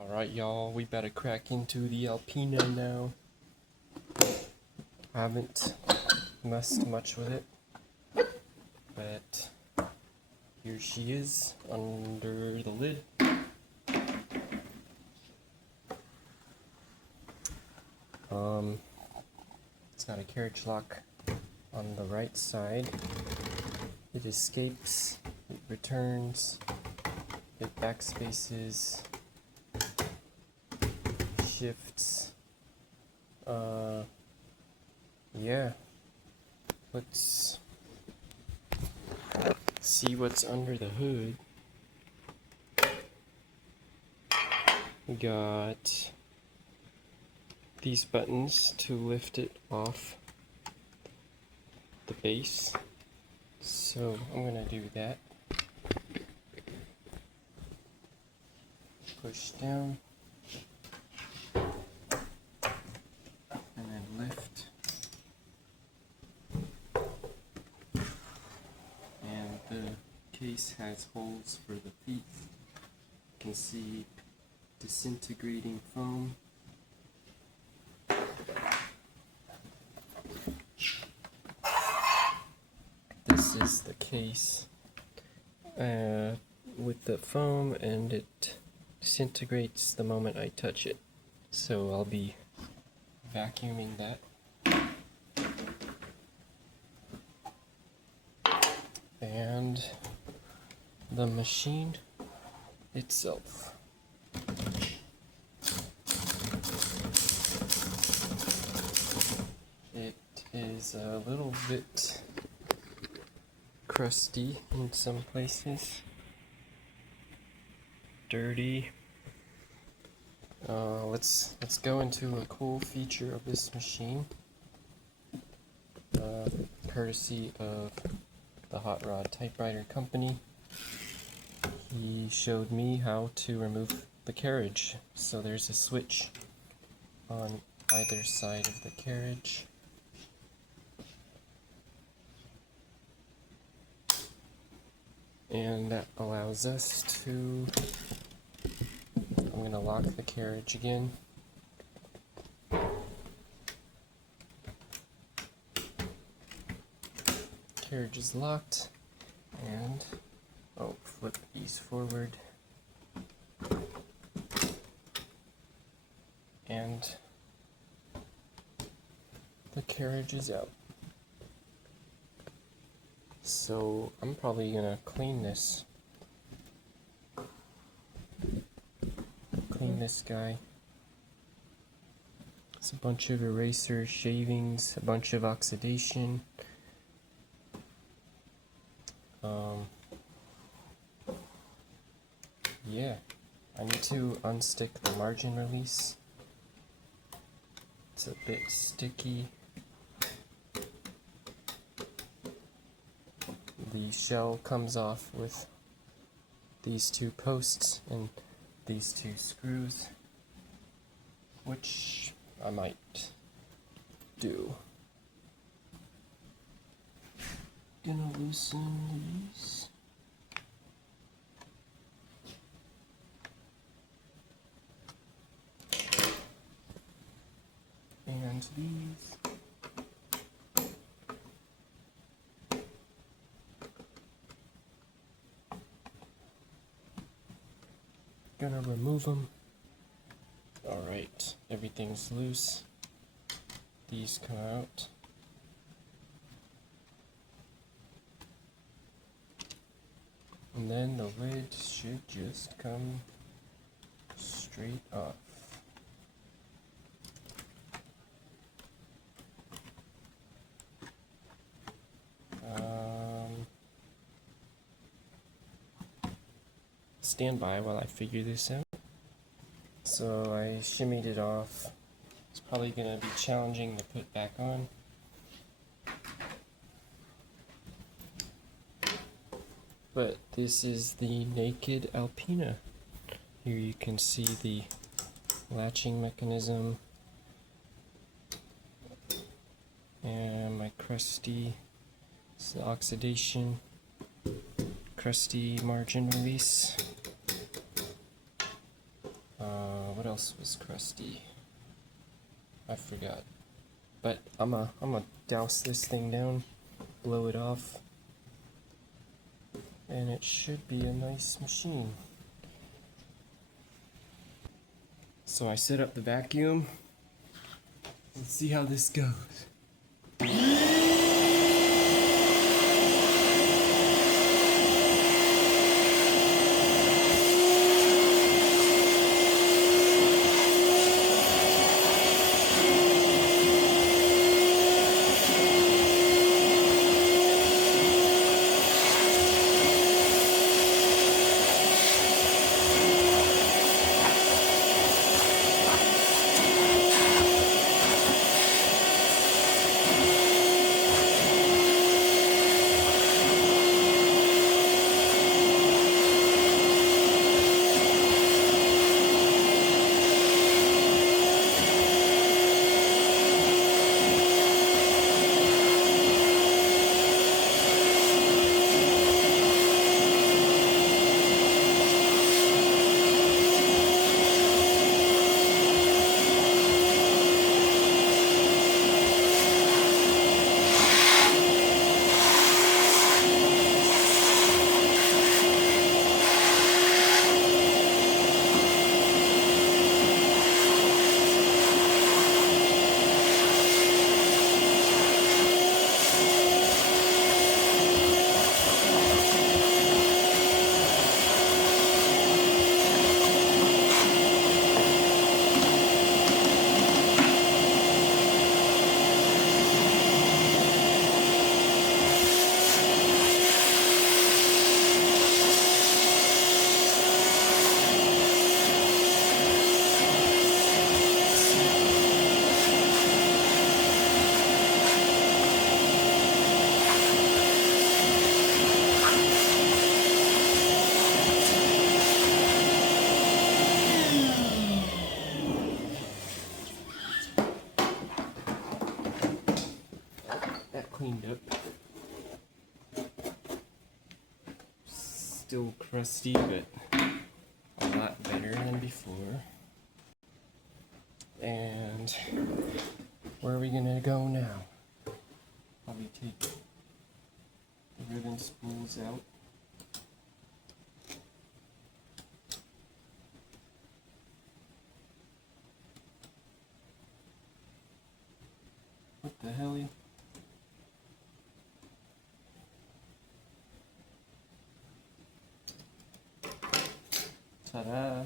Alright y'all, we better crack into the Alpina now. I haven't messed much with it, but here she is under the lid. It's got a carriage lock on the right side. It escapes, it returns, it backspaces, shifts. Yeah. Let's see what's under the hood. We got these buttons to lift it off the base. So I'm gonna do that. Push down. And then lift. And the case has holes for the feet. You can see disintegrating foam. This is the case with the foam, and it disintegrates the moment I touch it. So I'll be vacuuming that. And the machine itself. It is a little bit crusty in some places, dirty. Let's go into a cool feature of this machine, courtesy of the Hot Rod Typewriter company. He showed me how to remove the carriage. So there's a switch on either side of the carriage. And that allows us to, I'm going to lock the carriage again. Carriage is locked, and flip these forward, and the carriage is out. So I'm probably gonna clean this guy. It's a bunch of eraser shavings, a bunch of oxidation. Yeah, I need to unstick the margin release. It's a bit sticky. The shell comes off with these two posts and these two screws, which I might do. Gonna loosen these. And these. Gonna remove them. Alright, everything's loose. These come out. And then the lid should just come straight off. Stand by while I figure this out. So I shimmied it off. It's probably going to be challenging to put back on. But this is the naked Alpina. Here you can see the latching mechanism and my crusty oxidation, crusty margin release. else was crusty? I forgot. But I'm a douse this thing down, blow it off, and it should be a nice machine. So I set up the vacuum. Let's see how this goes. That cleaned up. Still crusty, but a lot better than before. And where are we gonna go now? Probably take the ribbon spools out. What the hell? Ta-da!